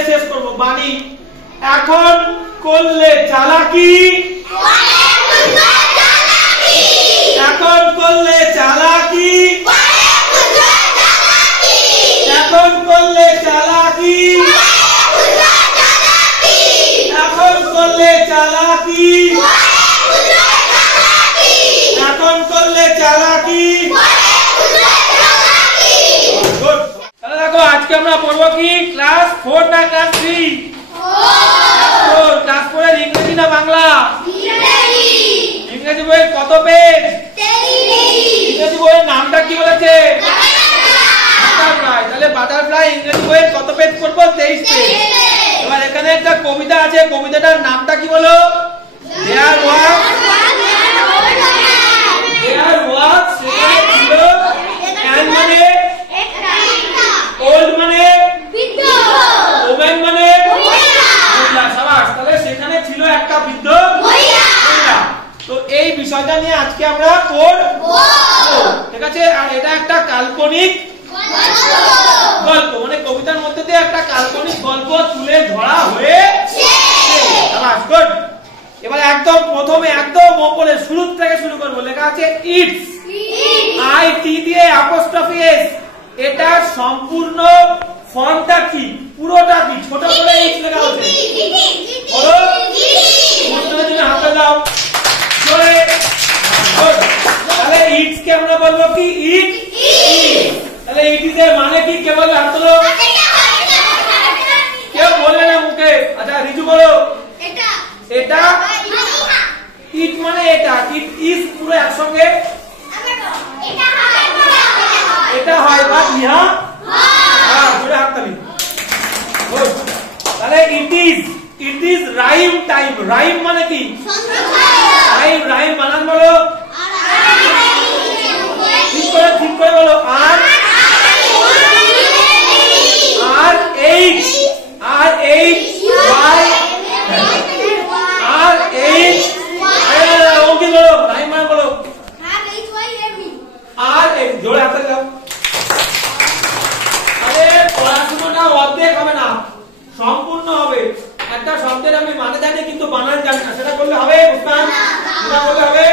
দিয়ে শেষ করব। বাণী, এখন করলে চালাকি, এখন করলে চালাকি, এখন করলে চালাকি, এখন করলে চালাকি, এখন করলে চালাকি। দেখো আজকে আমরা পড়বো কি ক্লাস 4 না ক্লাস 3? ক্লাস 4 এর ইংরেজি না বাংলা? ইংরেজি বইয়ের কত পেজ? ইংরেজি বইয়ের নামটা কি বলেছে? বাটারফ্লাই। তাহলে বাটারফ্লাই ইংরেজি বইয়ের কত পেজ পড়বো? 23 পেজ। এবার এখানে একটা কবিতা আছে, কবিতাটার নামটা কি বলো? দেয়ার ওয়াজ অ্যান্ড মানে ওল্ড মানে ওমেন মানে মহিলা। সাবাস। তাহলে সেখানে ছিল একটা বৃদ্ধ মহিলা। তো এই বিষয়টা নিয়ে আজকে আমরা পড়ব, ঠিক আছে? আর এটা একটা কাল্পনিক গল্প, মানে কবিতার মধ্যে দিয়ে একটা কাল্পনিক গল্প তুলে ধরা হয়েছে। সাবাস, গুড। এবার একদম প্রথমে একদম উপরে শুরু থেকে শুরু করব। লেখা আছে ইটস, আই টি দিয়ে অ্যাপোস্ট্রফি এস। এটা সম্পূর্ণ ফর্মটা কি, পুরোটা কি, ছোট করে ইটস লেখা আছে। বলো, মধ্যে তুমি হাতে দাও জোরে। তাহলে ইটস কে আমরা বলবো কি? ইট। তাহলে ইট ইজ এর মানে কি? কে বলবে? হাত তোলো। কেউ বলবে না মুখে। আচ্ছা রিজু বলো। এটা ইট মানে এটা, ইট ইজ পুরো একসঙ্গে এটা হয় বা ইহা পুরো হাততালি। তাহলে it is rhyme time. Rhyme মানে কি? রাইম। রাইম বানান বলো, ঠিক করে বলো। R H Y R H okay বলো। রাইম মানে বলো আর এইচ। জোরে হাতে দাও। আরে পড়াশোনাটা অর্ধেক হবে না, সম্পূর্ণ হবে। একটা শব্দের আমি মানে জানি কিন্তু বানান জানি না, সেটা করলে হবে? বুঝতাম সেটা করলে হবে।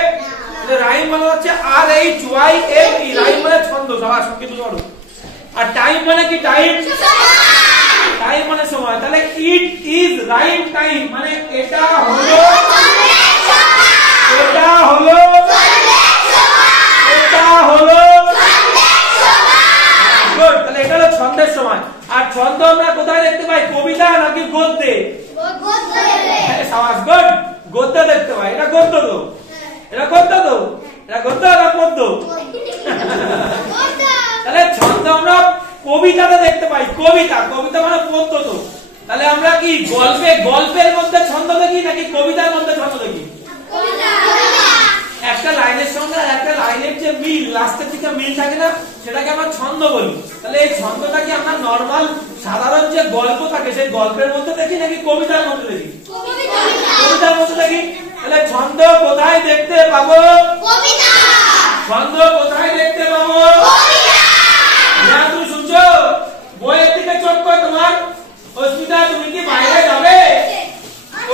রাইম মানে হচ্ছে R H Y M E. Rhyme মানে ছন্দ। সবার সঙ্গে তুমি বলো। আর টাইম মানে কি? টাইম। টাইম মানে সময়। তাহলে ইট ইজ রাইম টাইম মানে এটা হলো, এটা হলো, এটা হলো। গুড। তাহলে এটা হলো ছন্দের সময়। আর ছন্দ আমরা কোথায় দেখতে পাই? কবিতা নাকি গদ্যে? সাবাস, গুড। গদ্যে দেখতে পাই। এটা গদ্য তো, এটা গদ্য তো, এটা গদ্য না পদ্য? তাহলে ছন্দ আমরা কবিতাতে দেখতে পাই। কবিতা, কবিতা মানে পদ্য তো। তাহলে আমরা কি গল্পের মধ্যে ছন্দ দেখি নাকি কবিতার মধ্যে ছন্দ দেখি? একটা লাইনের সঙ্গে আর একটা লাইনের যে মিল, লাস্টের দিকে মিল থাকে না, সেটাকে আমরা ছন্দ বলি। তাহলে এই ছন্দটাকে আমরা নরমাল সাধারণ যে গল্প থাকে সেই গল্পের মধ্যে দেখি নাকি কবিতার মধ্যে দেখি? কবিতার মধ্যে দেখি। তাহলে ছন্দ কোথায় দেখতে পাবো? ছন্দ কোথায় দেখতে পাবো? তুমি শুনছো? বইয়ের দিকে চোখ করে তোমার। অস্মিতা তুমি কি বাইরে যাবে?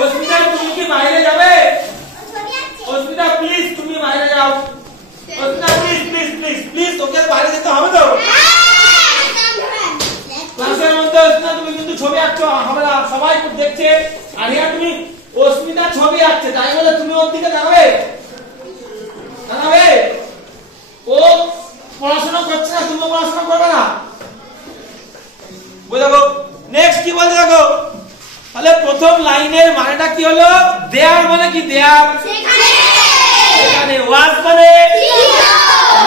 অস্মিতা তুমি কি বাইরে যাবে? অস্মিতা প্লিজ তুমি বাইরে যাও। অস্মিতা প্লিজ প্লিজ প্লিজ প্লিজ, তোকে বাইরে যেতে হবে তো? ক্লাসের মধ্যে অস্মিতা তুমি কিন্তু ছবি আঁকছো, হবে না, সবাই দেখছে। আর ইয়া তুমি অস্মিতা ছবি আঁকছে, তাই বলে তুমি ওর দিকে দাঁড়াবে? দাঁড়াবে? ও পড়াশোনা করছে না, তুমি পড়াশোনা করবে না। বুঝাবো। নেক্সট কি বলতে দেখো। তাহলে প্রথম লাইনের মানেটা কি হলো? দেয়ার মানে কি? দেয়ার। সেখানে ওয়াজ মানে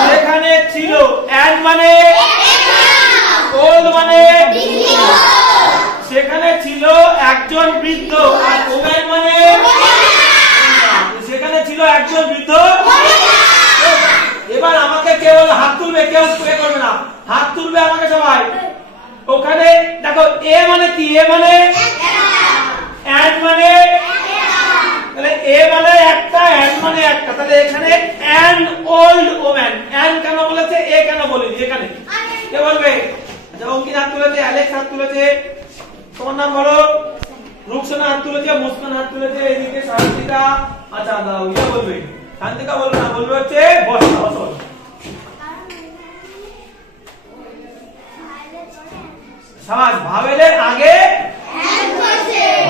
সেখানে ছিল। অ্যান্ড মানে ওল্ড মানে সেখানে ছিল একজন বৃদ্ধ। আর ওমেন মানে সেখানে ছিল একজন বৃদ্ধ। এবার আমাকে কেউ হাত তুলবে, কেউ করবে না, হাত তুলবে আমাকে সবাই। ওখানে দেখো এ মানে কি? এ মানে অ্যান্ড মানে, তাহলে এ মানে একটা, অ্যান্ড মানে একটা। তাহলে এখানে অ্যান ওল্ড ওম্যান। অ্যান কেন বলেছে, এ কেন বলেনি? এখানে কে বলবে? আচ্ছা অঙ্কিত হাত তুলেছে, অ্যালেক্স হাত তুলেছে, তোমার নাম বলো। রুকসানা হাত তুলেছে, মুস্কান হাত তুলেছে, এদিকে শান্তিকা। আচ্ছা দাও, ইয়া বলবে, শান্তিকা বলবে না, বলবে হচ্ছে বসো বসো। শাবাশ। ভাওয়েলের আগে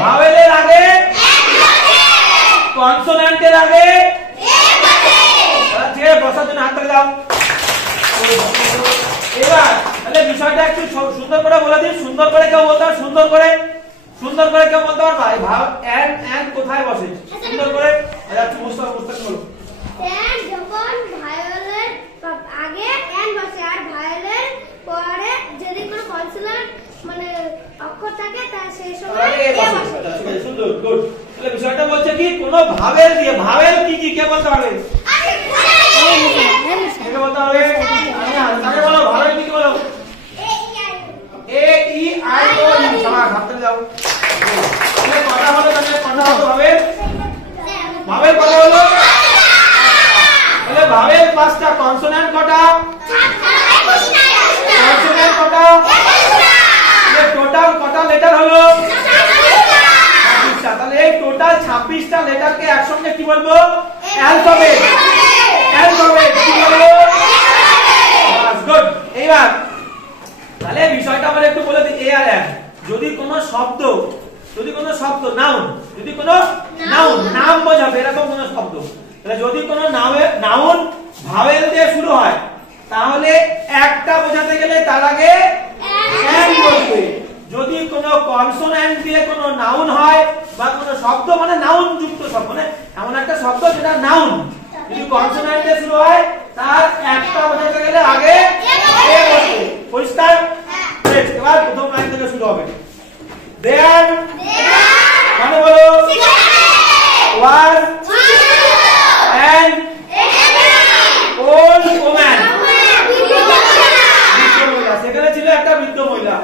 ভাওয়েলের আগে কনসোনেন্টের আগে ঠিক আছে, বসার জন্য হাত তুলে দাও। এবার তাহলে বিষয়টা একটু সুন্দর করে বলে দিন। সুন্দর করে কেউ বলতে পারবে? সুন্দর করে কেউ বলতে পারবে? ভাব এন্ড কোথায় বসে সুন্দর করে? আচ্ছা মুস্তাক বলো। এন্ড যখন ভায়োলের আগে এন্ড বসে আর ভায়োলের পরে যদি কোনো কনসোনেন্ট মানে অক্ষর থাকে তার সেই সময় এ বসে। ঠিক আছে, সুন্দর, গুড। তাহলে বিষয়টা বলছে কি কোন ভাবেল দিয়ে, ভাবেল কি কি কে বলতে পারবে? কে বলতে হবে? আগে বলো, ভাবেল কি কি বলো? এ ই আই ও ইউ। সবাই হাত তুলে দাও। তাহলে কথা হলো, তাহলে কথা হলো ভাবেল। ভাবেল কথা হলো। তাহলে ভাবেল পাঁচটা, কনসোনেন্ট কটা? কনসোনেন্ট কটা? টোটাল কটা লেটার হলো? 26টা। তাহলে এই টোটাল 26টা লেটারকে একসঙ্গে কি বলবো? অ্যালফাবেট। অ্যালফাবেট কি বলবো? বাস, গুড। এইবার তাহলে বিষয়টা আমরা একটু বলে দিই। এ আর এম যদি কোনো শব্দ নাউন, যদি কোনো নাউন নাম বোঝাবে এরকম কোনো শব্দ, তাহলে যদি কোনো নাউন ভাওয়েল দিয়ে শুরু হয় তাহলে একটা বোঝাতে গেলে তার আগে এম বসবে। যদি কোনো কনসোনেন্ট দিয়ে কোনো নাউন হয় বা কোনো শব্দ মানে নাউন যুক্ত শব্দ, মানে এমন একটা শব্দ যেটা নাউন, যদি কনসোনেন্ট দিয়ে শুরু হয় তার একটা বোঝাতে গেলে আগে এ বসবে। পরিষ্কার? এবার প্রথম লাইন থেকে শুরু হবে। দেয়ার মানে বলো ওয়াজ এন্ড ওল্ড ওম্যান। সেখানে ছিল একটা বৃদ্ধ মহিলা।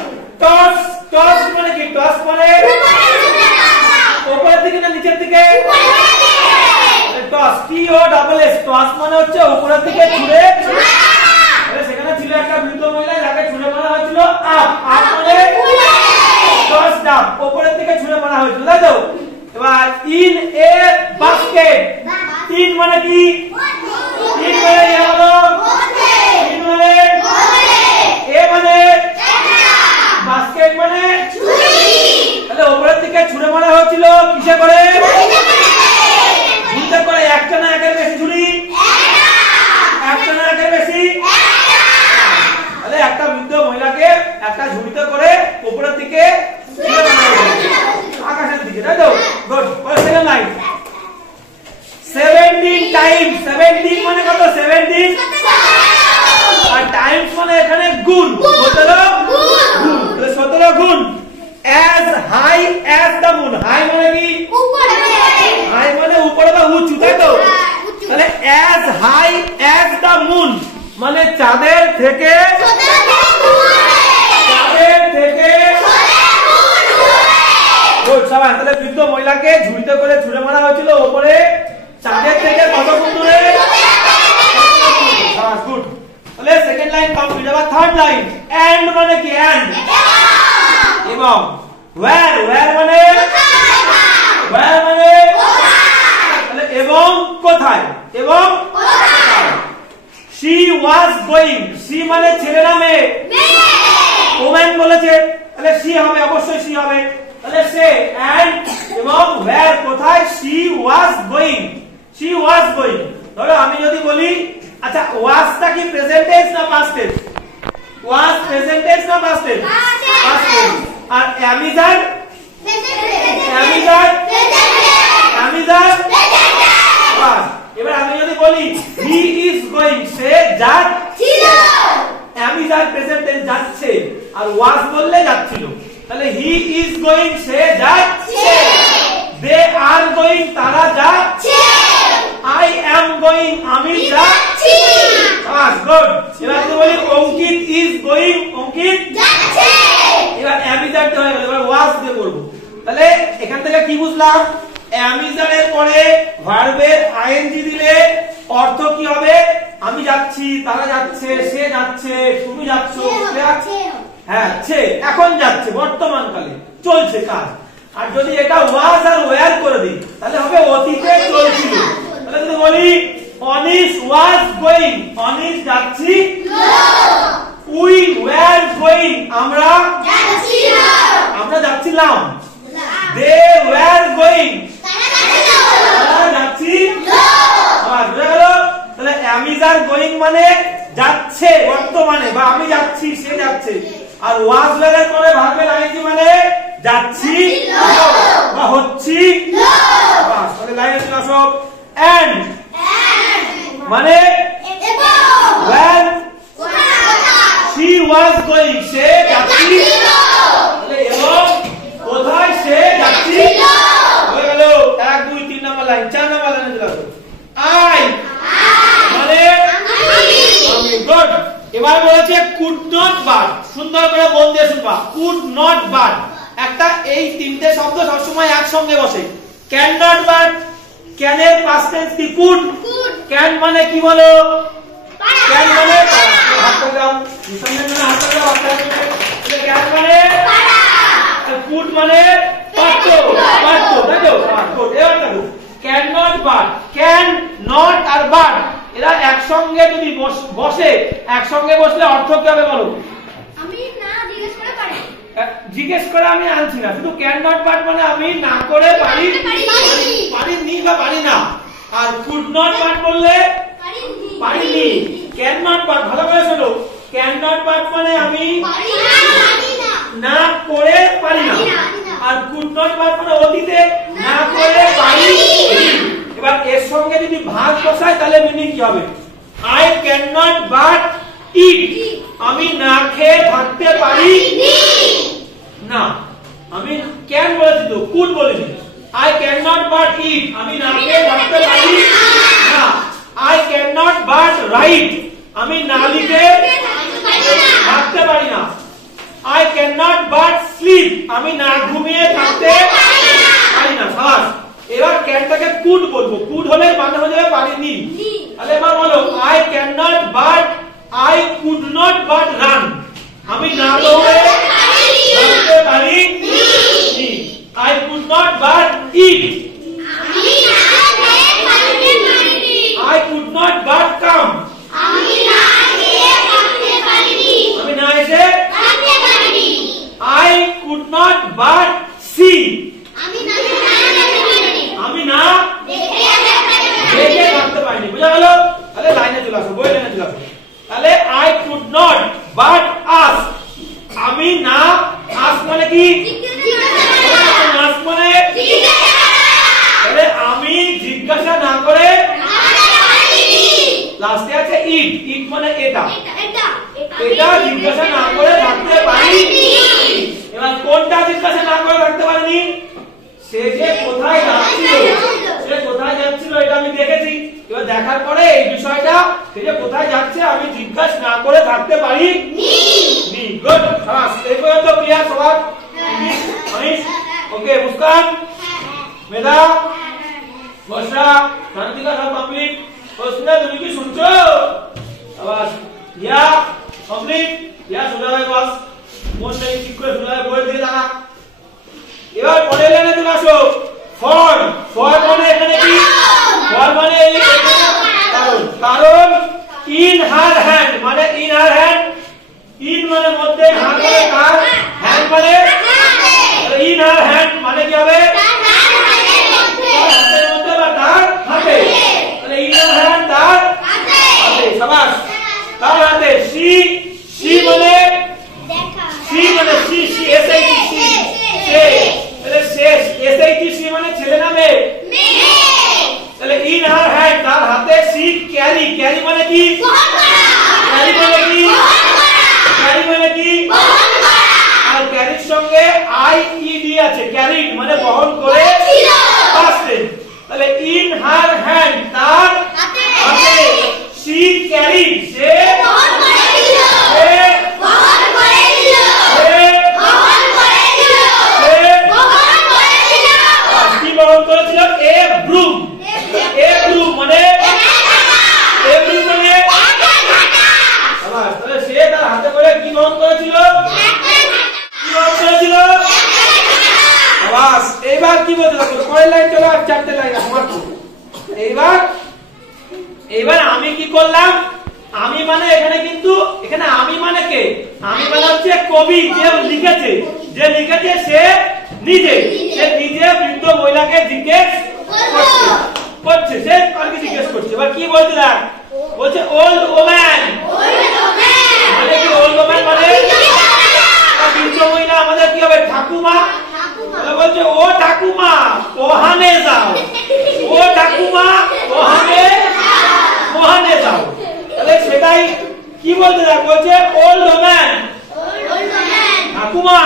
টস, টস মানে কি? টস মানে উপরের দিকে না নিচের দিকে? টস, টি ও ডাবল এস। টস মানে হচ্ছে উপরের দিকে ছুঁড়ে। সেখানে ছিল একটা বৃদ্ধ মহিলা যাকে ছুঁড়ে মারা হয়েছিল আপ। আপ মানে টস ডাব, উপরের দিকে ছুঁড়ে মারা হয়েছিল, তাই তো? এবার ইন এ বাস্কেট। ইন মানে কি? ইন মানে ইয়া হলো ইন মানে এ মানে বাস্কেট মানে ছুরি। তাহলে উপরের দিকে ছুঁড়ে মারা হয়েছিল কিসে করে? ঝুড়িতে করে। একটা না একের বেশি ঝুড়ি? একটা না একের বেশি? তাহলে একটা বৃদ্ধ মহিলাকে একটা ঝুড়িতে করে উপরের দিকে ছুঁড়ে মারা হয়েছিল, আকাশের দিকে, তাই তো? গুড। Second line. 17 টাইমস। 17 মানে কত? 17 আর টাইমস মানে এখানে গুণ। 17 গুণ। 17 গুণ। as high as the moon। High মানে কি? উপরে। হাই মানে উপরে বা উঁচু, তাই তো? তাহলে as high as the moon মানে চাঁদের থেকে গুড। সবাই তাহলে বৃদ্ধ মহিলাকে ঝুড়িতে করে ছুঁড়ে মারা হয়েছিল উপরে, চাঁদের থেকে কত গুণ দূরে? গুড। তাহলে সেকেন্ড লাইন কমপ্লিট। এবার থার্ড লাইন। এন্ড মানে কি? এন্ড এবং ওয়্যার। ওয়্যার মানে তাহলে এবং কোথায়? এবং she was going। she মানে ছেলে না মেয়ে? ওম্যান বলেছে, তাহলে she হবে, অবশ্যই she হবে। তাহলে সে and এবং where কোথায়? she was going। she was going। ধরো আমি যদি বলি, আচ্ছা was টা কি প্রেজেন্ট টেন্স না past tense? was present tense না পাস্ট টেন্স? Past tense. আর am is আর was। এবার আমি যদি বলি he is going, সে যাচ্ছিল, am is আর প্রেজেন্ট টেন্স যাচ্ছে, আর was বললে যাচ্ছিল। তাহলে he is going, সে যাচ্ছে। they are going, তারা যাচ্ছে। I am going, আমি যাচ্ছি। বাস, গুড। এবার তুমি বলি অঙ্কিত is going, অঙ্কিত যাচ্ছে। এবার am is আর হয়ে গেল, এবার was দিয়ে করব। তাহলে এখান থেকে কি বুঝলাম? am is এর পরে ভার্বের ing দিলে অর্থ কি হবে? আমি যাচ্ছি, তারা যাচ্ছে, সে যাচ্ছে, তুমি যাচ্ছ, হ্যাঁ ছে এখন যাচ্ছে বর্তমান কালে চলছে কাজ আর যদি এটা ওয়াজ আর ওয়্যার করে দিই তাহলে হবে অতীতে চলছিল তাহলে যদি বলি অনিশ ওয়াজ গোইং অনিশ যাচ্ছি উই ওয়্যার গোইং আমরা যাচ্ছিলাম দে ওয়্যার গোইং তারা যাচ্ছি বুঝা গেল তাহলে অ্যামিজার গোইং মানে যাচ্ছে বর্তমানে বা আমি যাচ্ছি সে যাচ্ছে আর ওয়াজ ওয়্যার করে ভার্বের আইএনজি মানে যাচ্ছি বা হচ্ছি বাস তাহলে লাইনে চলে আসো এন্ড মানে when she was going সে যাচ্ছি তাহলে এবং কোথায় সে যাচ্ছি হয়ে গেল 1 2 3 নাম্বার লাইন 4 নাম্বার লাইনে চলে আসো আই মানে আমি গুড এবার বলেছে কুড নট বাট সুন্দর করে মন দিয়ে শুনবা কুড নট বাট একটা এই তিনটে শব্দ সবসময় একসঙ্গে বসে ক্যান নট বাট ক্যান এর পাস্ট টেন্স কি কুড ক্যান মানে কি বলো ক্যান মানে হাত দাও নিঃসন্দেহে মানে হাত দাও আপনারা ক্যান মানে পারা কুড মানে পারতো তাই তো গুড এবার দেখো can not but can not আর বাট এরা একসঙ্গে যদি বসে একসঙ্গে বসলে অর্থ কি হবে বলো আমি না জিজ্ঞেস করে আমি আনছি না শুধু ক্যান নট বাট মানে আমি না করে পারি নি বা পারি না আর কুড নট বাট বললে পারিনি ক্যান নট বাট ভালো করে শোনো ক্যান নট বাট মানে আমি না করে পারি না আর কুড নট বাট মানে অতীতে না করে পারি এবার এর সঙ্গে যদি ভাগ বসাই তাহলে মিনিং কি হবে I can not but it আমি না খেয়ে থাকতে পারি না আমি ক্যান বলেছি তো কুড বলিনি I can not but it আমি না খেয়ে থাকতে পারি না I can not but right আমি না লিখে থাকতে পারি না I can not but slip আমি না ঘুমিয়ে থাকতে পারি না সাবাস এবার ক্যানটাকে কুড বলবো কুড হলে মানে হয়ে যাবে পারিনি তাহলে এবার বলো I can not but I could not but run আমি না দৌড়ে থাকতে পারি নি I could not but eat আমি না খেয়ে থাকতে পারি I could not but come আমি না খেয়ে থাকতে পারি আমি না এসে থাকতে পারি I could not but see আমি না দেখতে পারি আমি না দেখে থাকতে পারি বুঝা গেল তাহলে লাইনে চলে আসো বই লাইনে চলে আসো তাহলে I could not but ask আমি না ask মানে কি ask মানে তাহলে আমি জিজ্ঞাসা না করে লাস্টে আছে ইট মানে এটা জিজ্ঞাসা না করে থাকতে পারি এবার কোনটা জিজ্ঞাসা না করে থাকতে পারিনি সে যে কোথায় যাচ্ছিল এটা আমি দেখেছি এবার দেখার পরে এই বিষয়টা সে যে কোথায় যাচ্ছে আমি জিজ্ঞাসা না করে থাকতে পারি নি গুড শাবাশ এই পর্যন্ত ক্লিয়ার সবার অনিশ ওকে মুস্কান মেধা বর্ষা শান্তিকা সব কমপ্লিট প্রশ্ন তুমি কি শুনছো আবার ইয়া কমপ্লিট ইয়া সোজা হয়ে বস মন নেই ঠিক করে সোজা হয়ে বই দিয়ে দাঁড়া এবার পরের লাইনে চলে আসো ফর মানে এখানে কি ফর মানে এই কারণ ইন হার হ্যান্ড মানে ইন হার হ্যান্ড ইন মানে মধ্যে হার মানে কার হ্যান্ড মানে ইন হার হ্যান্ড মানে কি হবে হাতের মধ্যে বা তার হাতে তাহলে ইন হার হ্যান্ড তার হাতে শাবাশ তার হাতে সি মানে SIT সে মানে ছেলে না মেয়ে তাহলে ইন হার হ্যান্ড তার হাতে সি ক্যারি মানে কি ক্যারি মানে কি চারটে লাইন আমার। এইবার এইবার আমি কি করলাম, আমি মানে এখানে কিন্তু এখানে আমি মানে কে, আমি মানে হচ্ছে কবি, যে লিখেছে সে নিজে বৃদ্ধ মহিলাকে জিজ্ঞেস করছে সে কালকে জিজ্ঞেস করছে। এবার কি বলছে দেখ, বলছে ওল্ড ওম্যান, মানে কি ওল্ড ওম্যান মানে বৃদ্ধ মহিলা আমাদের কি হবে ঠাকুমা। বলছে ও ঠাকুমা কোহানে যাও, ও ঠাকুমা কোহানে যাও। তাহলে সেটাই কি বলতে দেখ, বলছে ওল্ড ওম্যান ঠাকুমা,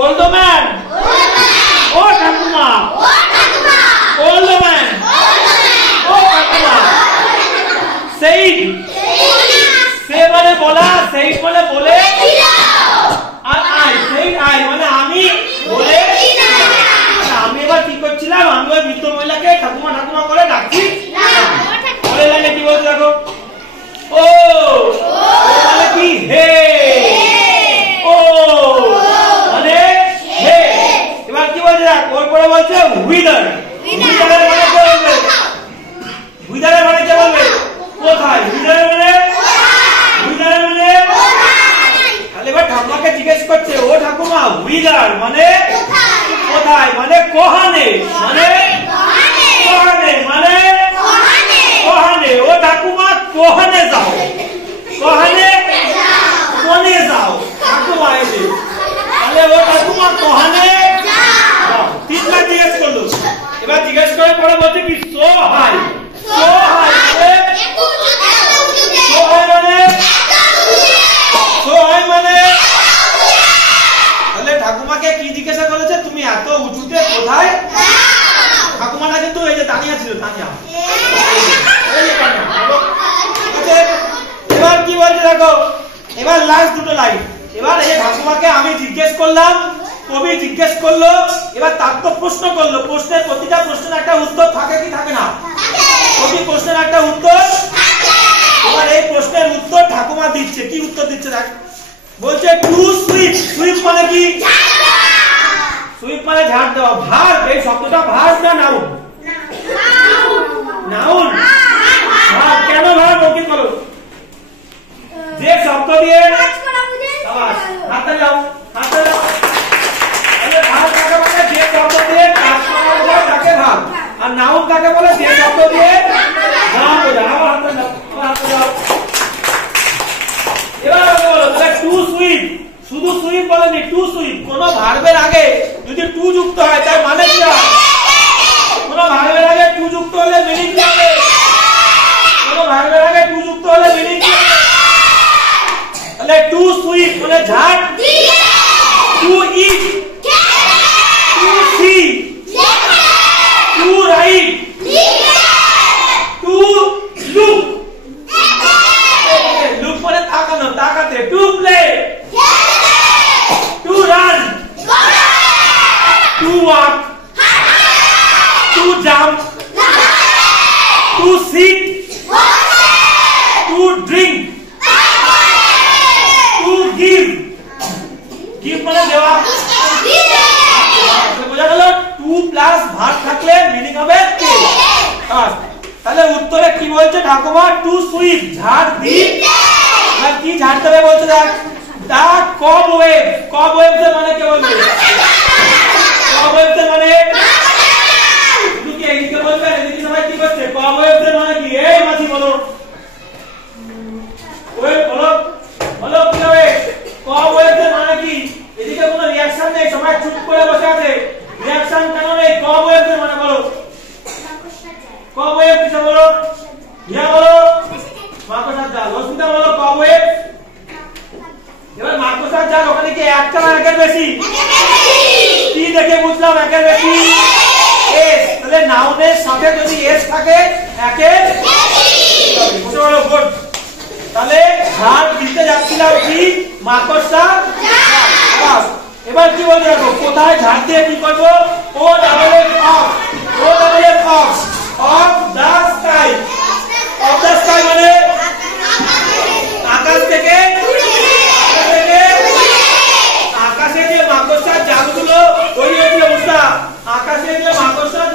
ওল্ড ওম্যান ও ঠাকুমা, ওল্ড ওম্যান ও ঠাকুমা। সেই সে মানে বলা, সেই মানে বলে, আর আই সেই আই মানে আমি বলে। আমি এবার কি করছিলাম, আমি ওই বৃদ্ধ মহিলাকে ঠাকুমা ঠাকুমা করে ডাকছি। পরের লাইনে কি বলছে দেখো, ও মানে কি হে, ও মানে হে। এবার কি বলছে দেখ, ওর পরে বলছে হুইদার, হুইদারের মানে কে বলবে, হুইদারের মানে কে বলবে কোথায়, হুইদারের মানে তাহলে এবার ঠাকুমাকে জিজ্ঞেস করছে ও ঠাকুমা হুইদার মানে কোথায়, মানে কোহানে, মানে কোহানে ও ঠাকুমা কোহানে যাও, কোহানে কোনে যাও ঠাকুমা এসে। তাহলে ও ঠাকুমা কোহানে যাও, তিনবার জিজ্ঞেস করলো। এবার জিজ্ঞেস করে পরে বলছে কি সো হাই, সো হাই মানে তাহলে ঠাকুমাকে কি জিজ্ঞাসা করেছে, তুমি এত উঁচুতে কোথায়। ঠাকুমাটা কিন্তু এই যে তানিয়া ছিল, তানিয়া। এবার কি বলছে দেখো, এবার লাস্ট দুটো লাইন। এবার এই ঠাকুমাকে আমি জিজ্ঞেস করলাম, কবি জিজ্ঞেস করলো, এবার তার তো প্রশ্ন করলো, প্রশ্নের প্রতিটা প্রশ্নের একটা উত্তর থাকে কি থাকে না, প্রতি প্রশ্নের একটা উত্তর। এবার এই প্রশ্নের উত্তর ঠাকুমা দিচ্ছে, কি উত্তর দিচ্ছে দেখ, বলছে টু সুইপ, সুইপ মানে কি, সুইপ মানে ঝাড় দেওয়া। ভার্ব, এই শব্দটা ভার্ব না নাউন, নাউন ভার্ব। কেন ভার্ব অঙ্কিত করো, যে শব্দ দিয়ে হাতে যাও, হাতে যাও, তাহলে ভার্ব কাকে বলে, যে শব্দ দিয়ে কাজ করা হয় তাকে ভার্ব। আর নাউন কাকে বলে, যে শব্দ দিয়ে নাম বোঝায়। আবার হাতে যাও, হাতে যাও। এবার টু সুইপ, শুধু সুইপ বলেনি, টু সুইপ। কোন ভার্বের আগে যদি টু যুক্ত হয় তার মানে কি হয়, কোন ভার্বের আগে টু যুক্ত হলে মিনিং কি হবে, কোন ভার্বের আগে টু যুক্ত হলে মিনিং কি হবে। তাহলে টু সুইপ মানে ঝাড়, to eat, to see, to write, to look, look মানে তাকানো, তাকাতে, to play, to run, to walk, to jump, to sit, to drink, to give, give মানে দেওয়া। বোঝা গেল, টু প্লাস ভার্ব থাকলে মিনিং হবে কে। তাহলে উত্তরে কি বলছে ঠাকুমা, টু সুইপ ঝাড় দি। আর কি ঝাড় দেবে বলছে দেখ, দা কবওয়েব, কবওয়েব মানে কে বলবে, কবওয়েব মানে শুধু কি এইদিকে বলবে, এদিকে সবাই কি করছে, কবওয়েব মানে কি, এই মাঝি বলো, ওয়েব বলো, বলো কি হবে, কবওয়েব মানে কি। এদিকে কোনো রিঅ্যাকশন নেই, সবাই চুপ করে বসে আছে, রিঅ্যাকশন কেন নেই, কবওয়েব মানে বলো, কবওয়েব কিছু বলো, ইয়া বলো, মাকড়সার জাল, অস্মিতা বলো কবওয়েব। এবার মাকড়সার জাল ওখানে কি একটা না একের বেশি, কি দেখে বুঝলাম একের বেশি, এস। তাহলে নাউনের সাথে যদি এস থাকে একের বেশি, বুঝতে পারলো, গুড। তাহলে ঝাড় দিতে যাচ্ছিলাম কি, মাকড়সা জাল। এবার কি বলতে দেখো, কোথায় ঝাড় দিয়ে কি করবো, O double F off, O double F off, off the sky, off the sky মানে আকাশ থেকে, আকাশে যে মাকড়সার জালগুলো তৈরি হয়েছিল, আকাশে যে মাকড়সার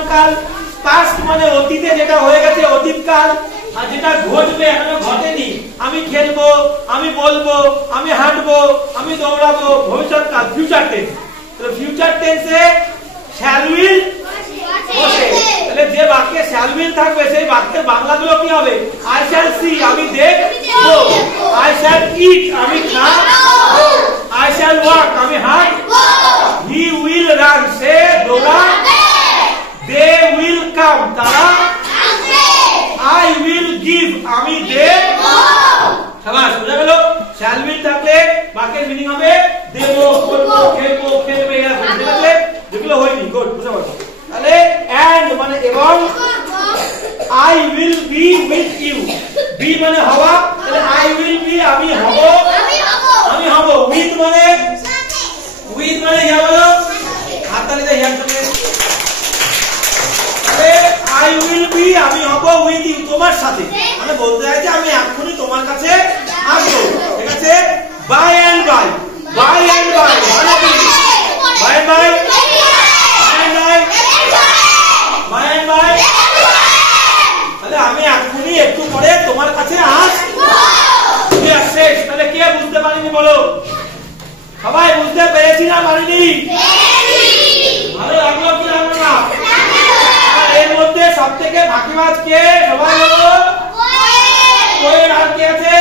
বর্তমানকাল, পাস্ট মানে অতীতে যেটা হয়ে গেছে অতীতকাল, আর যেটা ঘটবে এখনো ঘটেনি, আমি খেলবো, আমি বলবো, আমি হাঁটবো, আমি দৌড়াবো, ভবিষ্যৎকাল ফিউচার টেন্স। তো ফিউচার টেন্সে শ্যাল উইল বসে, তাহলে যে বাক্যে শ্যাল উইল থাকবে সেই বাক্যের বাংলাগুলো কি হবে? আই শ্যাল সি, আমি দেখবো, আই শ্যাল ইট, আমি খাবো, আই শ্যাল ওয়াক, আমি হাঁটবো, হি উইল রান, সে দৌড়াবে, দে উইল কাম, তারা আসবে, আই উইল গিভ, আমি দেব। শাবাশ, বুঝা গেল? শ্যাল উইল থাকলে বাক্যের মিনিং হবে দেবো, করবো, খেলবো, খেলবে, এরা বুঝতে পারলে? যেগুলো হয়নি, গুড, বুঝা গেল? তাহলে এন্ড মানে এবং, I will be with you, be মানে হওয়া, তাহলে আই উইল বি, আমি হব, আমি হব, উইথ মানে ইয়া বলো, হাততালি দেয় ইয়ার জন্য। তাহলে আই উইল বি, আমি হব উইথ ইউ, তোমার সাথে, মানে বলতে চাইছে আমি এক্ষুনি তোমার কাছে আসবো, ঠিক আছে? By and by, by and by মানে কি? বাই বাই, তাহলে আমি এখনই একটু পরে তোমার কাছে আসবো। শেষ। তাহলে কে বুঝতে পারিনি বলো? সবাই বুঝতে পেরেছি না পারিনি? ভালো লাগলো কি লাগলো না? এর মধ্যে সব থেকে ফাঁকিবাজ কে? সবাই বলো। কোয়েল। আর কে আছে?